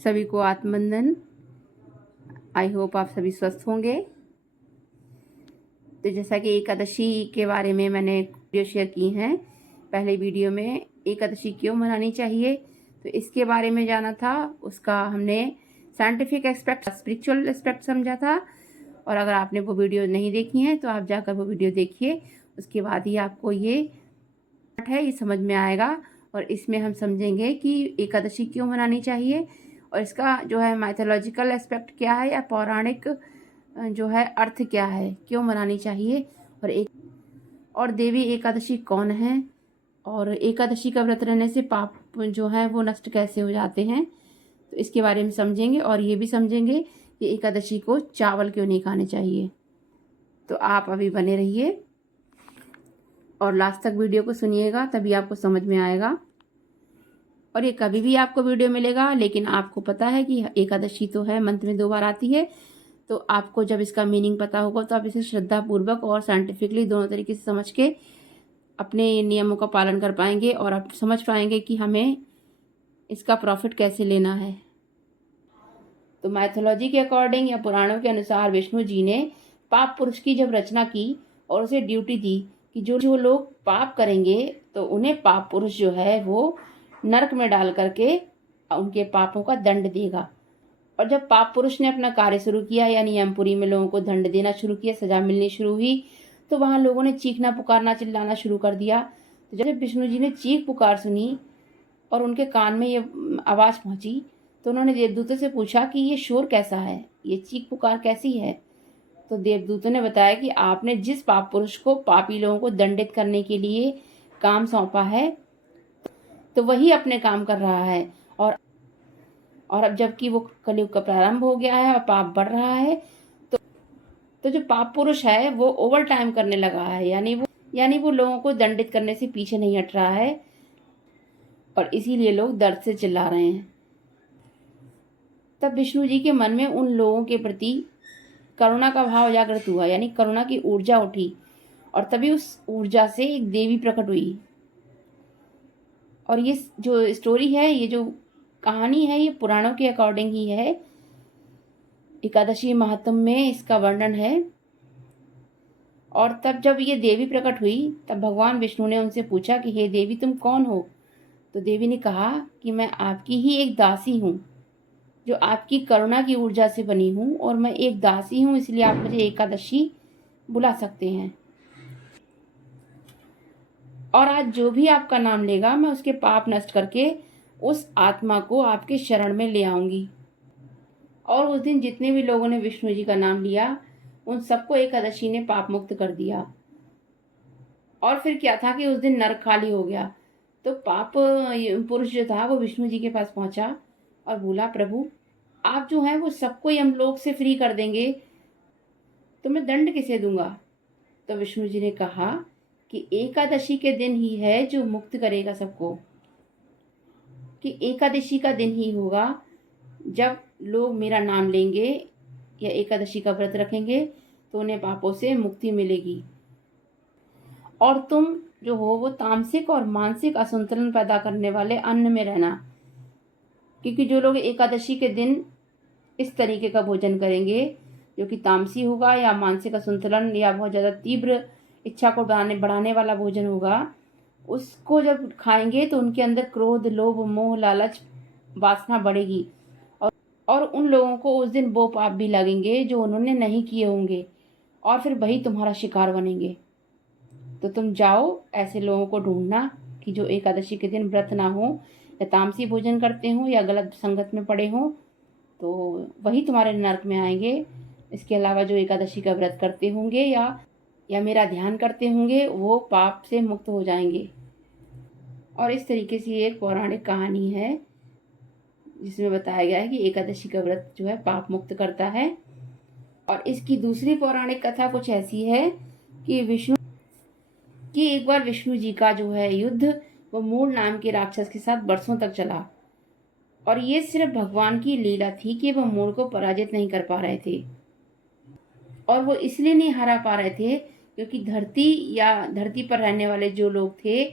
सभी को आत्मबंधन। I hope आप सभी स्वस्थ होंगे। तो जैसा कि एकादशी के बारे में मैंने वीडियो शेयर की हैं, पहले वीडियो में एकादशी क्यों मनानी चाहिए तो इसके बारे में जाना था। उसका हमने साइंटिफिक एस्पेक्ट, स्पिरिचुअल एस्पेक्ट समझा था। और अगर आपने वो वीडियो नहीं देखी है तो आप जाकर वो वीडियो देखिए, उसके बाद ही आपको ये समझ में आएगा। और इसमें हम समझेंगे कि एकादशी क्यों मनानी चाहिए और इसका जो है माइथोलॉजिकल एस्पेक्ट क्या है या पौराणिक जो है अर्थ क्या है, क्यों मनानी चाहिए। और देवी एकादशी कौन है और एकादशी का व्रत रहने से पाप जो है वो नष्ट कैसे हो जाते हैं, तो इसके बारे में समझेंगे। और ये भी समझेंगे कि एकादशी को चावल क्यों नहीं खाने चाहिए। तो आप अभी बने रहिए और लास्ट तक वीडियो को सुनिएगा, तभी आपको समझ में आएगा। और ये कभी भी आपको वीडियो मिलेगा, लेकिन आपको पता है कि एकादशी तो है, मंथ में 2 बार आती है। तो आपको जब इसका मीनिंग पता होगा तो आप इसे श्रद्धापूर्वक और साइंटिफिकली दोनों तरीके से समझ के अपने नियमों का पालन कर पाएंगे और आप समझ पाएंगे कि हमें इसका प्रॉफिट कैसे लेना है। तो मैथोलॉजी के अकॉर्डिंग या पुराणों के अनुसार विष्णु जी ने पाप पुरुष की जब रचना की और उसे ड्यूटी दी कि जो लोग पाप करेंगे तो उन्हें पाप पुरुष जो है वो नरक में डाल करके उनके पापों का दंड देगा। और जब पाप पुरुष ने अपना कार्य शुरू किया यानी यमपुरी में लोगों को दंड देना शुरू किया, सजा मिलनी शुरू हुई, तो वहां लोगों ने चीखना पुकारना चिल्लाना शुरू कर दिया। तो जब विष्णु जी ने चीख पुकार सुनी और उनके कान में ये आवाज़ पहुंची तो उन्होंने देवदूतों से पूछा कि ये शोर कैसा है, ये चीख पुकार कैसी है। तो देवदूतों ने बताया कि आपने जिस पाप पुरुष को पापी लोगों को दंडित करने के लिए काम सौंपा है तो वही अपने काम कर रहा है। और अब जबकि वो कलयुग का प्रारंभ हो गया है और पाप बढ़ रहा है, तो जो पाप पुरुष है वो ओवर टाइम करने लगा है, यानी वो लोगों को दंडित करने से पीछे नहीं हट रहा है और इसीलिए लोग दर्द से चिल्ला रहे हैं। तब विष्णु जी के मन में उन लोगों के प्रति करुणा का भाव जागृत हुआ, यानी करुणा की ऊर्जा उठी और तभी उस ऊर्जा से एक देवी प्रकट हुई। और ये जो स्टोरी है, ये जो कहानी है, ये पुराणों के अकॉर्डिंग ही है। एकादशी महात्म में इसका वर्णन है। और तब जब ये देवी प्रकट हुई तब भगवान विष्णु ने उनसे पूछा कि हे देवी तुम कौन हो। तो देवी ने कहा कि मैं आपकी ही एक दासी हूँ जो आपकी करुणा की ऊर्जा से बनी हूँ और मैं एक दासी हूँ, इसलिए आप मुझे एकादशी बुला सकते हैं। और आज जो भी आपका नाम लेगा मैं उसके पाप नष्ट करके उस आत्मा को आपके शरण में ले आऊंगी। और उस दिन जितने भी लोगों ने विष्णु जी का नाम लिया उन सबको एकादशी ने पाप मुक्त कर दिया। और फिर क्या था कि उस दिन नरक खाली हो गया। तो पाप पुरुष जो था वो विष्णु जी के पास पहुंचा और बोला, प्रभु आप जो हैं वो सबको यमलोक से फ्री कर देंगे तो मैं दंड किसे दूंगा। तो विष्णु जी ने कहा कि एकादशी के दिन ही है जो मुक्त करेगा सबको, कि एकादशी का दिन ही होगा जब लोग मेरा नाम लेंगे या एकादशी का व्रत रखेंगे तो उन्हें पापों से मुक्ति मिलेगी। और तुम जो हो वो तामसिक और मानसिक असंतुलन पैदा करने वाले अन्न में रहना, क्योंकि जो लोग एकादशी के दिन इस तरीके का भोजन करेंगे जो कि तामसी होगा या मानसिक असंतुलन या बहुत ज़्यादा तीव्र इच्छा को बढ़ाने वाला भोजन होगा, उसको जब खाएंगे तो उनके अंदर क्रोध, लोभ, मोह, लालच, वासना बढ़ेगी। और उन लोगों को उस दिन वो पाप भी लगेंगे जो उन्होंने नहीं किए होंगे और फिर वही तुम्हारा शिकार बनेंगे। तो तुम जाओ ऐसे लोगों को ढूंढना कि जो एकादशी के दिन व्रत ना हो या तामसी भोजन करते हो या गलत संगत में पड़े हो, तो वही तुम्हारे नरक में आएंगे। इसके अलावा जो एकादशी का व्रत करते होंगे या मेरा ध्यान करते होंगे वो पाप से मुक्त हो जाएंगे। और इस तरीके से ये एक पौराणिक कहानी है जिसमें बताया गया है कि एकादशी का व्रत जो है पाप मुक्त करता है। और इसकी दूसरी पौराणिक कथा कुछ ऐसी है कि एक बार विष्णु जी का जो है युद्ध वो मूल नाम के राक्षस के साथ बरसों तक चला। और ये सिर्फ भगवान की लीला थी कि वह मूल को पराजित नहीं कर पा रहे थे। और वो इसलिए नहीं हरा पा रहे थे क्योंकि धरती पर रहने वाले जो लोग थे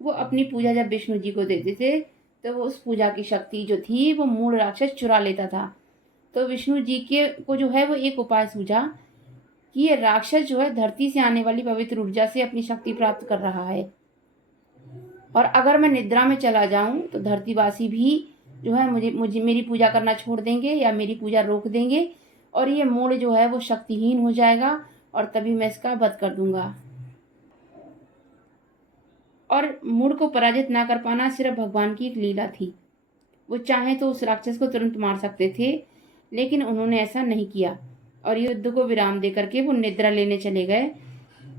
वो अपनी पूजा जब विष्णु जी को देते थे तो वो उस पूजा की शक्ति जो थी वो मूल राक्षस चुरा लेता था। तो विष्णु जी के को जो है वो एक उपाय सूझा कि ये राक्षस जो है धरती से आने वाली पवित्र ऊर्जा से अपनी शक्ति प्राप्त कर रहा है, और अगर मैं निद्रा में चला जाऊं तो धरतीवासी भी जो है मुझे मुझे मेरी पूजा करना छोड़ देंगे या मेरी पूजा रोक देंगे, और ये मूल जो है वो शक्तिहीन हो जाएगा, और तभी मैं इसका वध कर दूंगा। और मूड को पराजित ना कर पाना सिर्फ भगवान की एक लीला थी। वो चाहे तो उस राक्षस को तुरंत मार सकते थे, लेकिन उन्होंने ऐसा नहीं किया और युद्ध को विराम दे करके वो निद्रा लेने चले गए।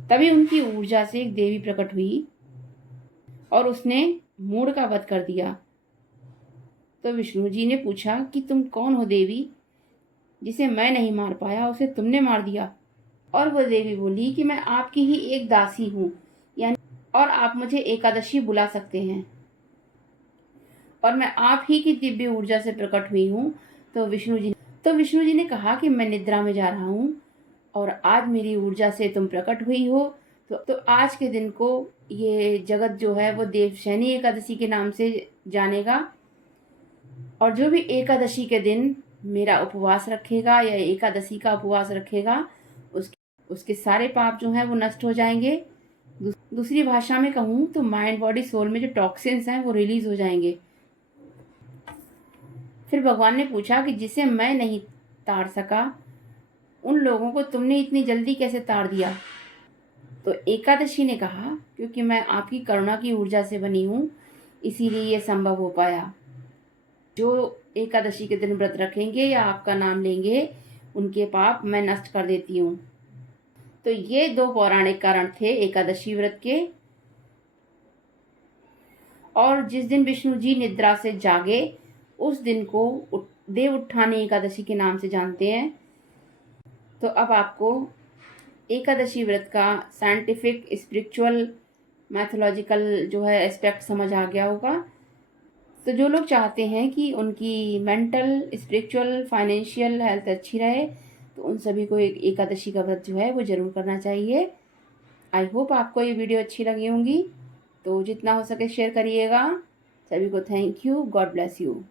तभी उनकी ऊर्जा से एक देवी प्रकट हुई और उसने मूड का वध कर दिया। तो विष्णु जी ने पूछा कि तुम कौन हो देवी, जिसे मैं नहीं मार पाया उसे तुमने मार दिया। और वो देवी बोली कि मैं आपकी ही एक दासी हूँ, यानी और आप मुझे एकादशी बुला सकते हैं, और मैं आप ही की दिव्य ऊर्जा से प्रकट हुई हूँ। तो विष्णु जी ने कहा कि मैं निद्रा में जा रहा हूँ और आज मेरी ऊर्जा से तुम प्रकट हुई हो, तो आज के दिन को ये जगत जो है वो देवशयनी एकादशी के नाम से जानेगा। और जो भी एकादशी के दिन मेरा उपवास रखेगा या एकादशी का उपवास रखेगा, उसके सारे पाप जो हैं वो नष्ट हो जाएंगे। दूसरी भाषा में कहूँ तो माइंड बॉडी सोल में जो टॉक्सिन्स हैं वो रिलीज हो जाएंगे। फिर भगवान ने पूछा कि जिसे मैं नहीं ताड़ सका उन लोगों को तुमने इतनी जल्दी कैसे ताड़ दिया। तो एकादशी ने कहा क्योंकि मैं आपकी करुणा की ऊर्जा से बनी हूँ, इसीलिए ये संभव हो पाया। जो एकादशी के दिन व्रत रखेंगे या आपका नाम लेंगे उनके पाप मैं नष्ट कर देती हूँ। तो ये दो पौराणिक कारण थे एकादशी व्रत के। और जिस दिन विष्णु जी निद्रा से जागे उस दिन को देव उत्थानी एकादशी के नाम से जानते हैं। तो अब आपको एकादशी व्रत का साइंटिफिक, स्पिरिचुअल, मैथोलॉजिकल जो है एस्पेक्ट समझ आ गया होगा। तो जो लोग चाहते हैं कि उनकी मेंटल, स्पिरिचुअल, फाइनेंशियल हेल्थ अच्छी रहे, तो उन सभी को एक एकादशी का व्रत जो है वो ज़रूर करना चाहिए। आई होप आपको ये वीडियो अच्छी लगी होंगी, तो जितना हो सके शेयर करिएगा। सभी को thank you. God bless you.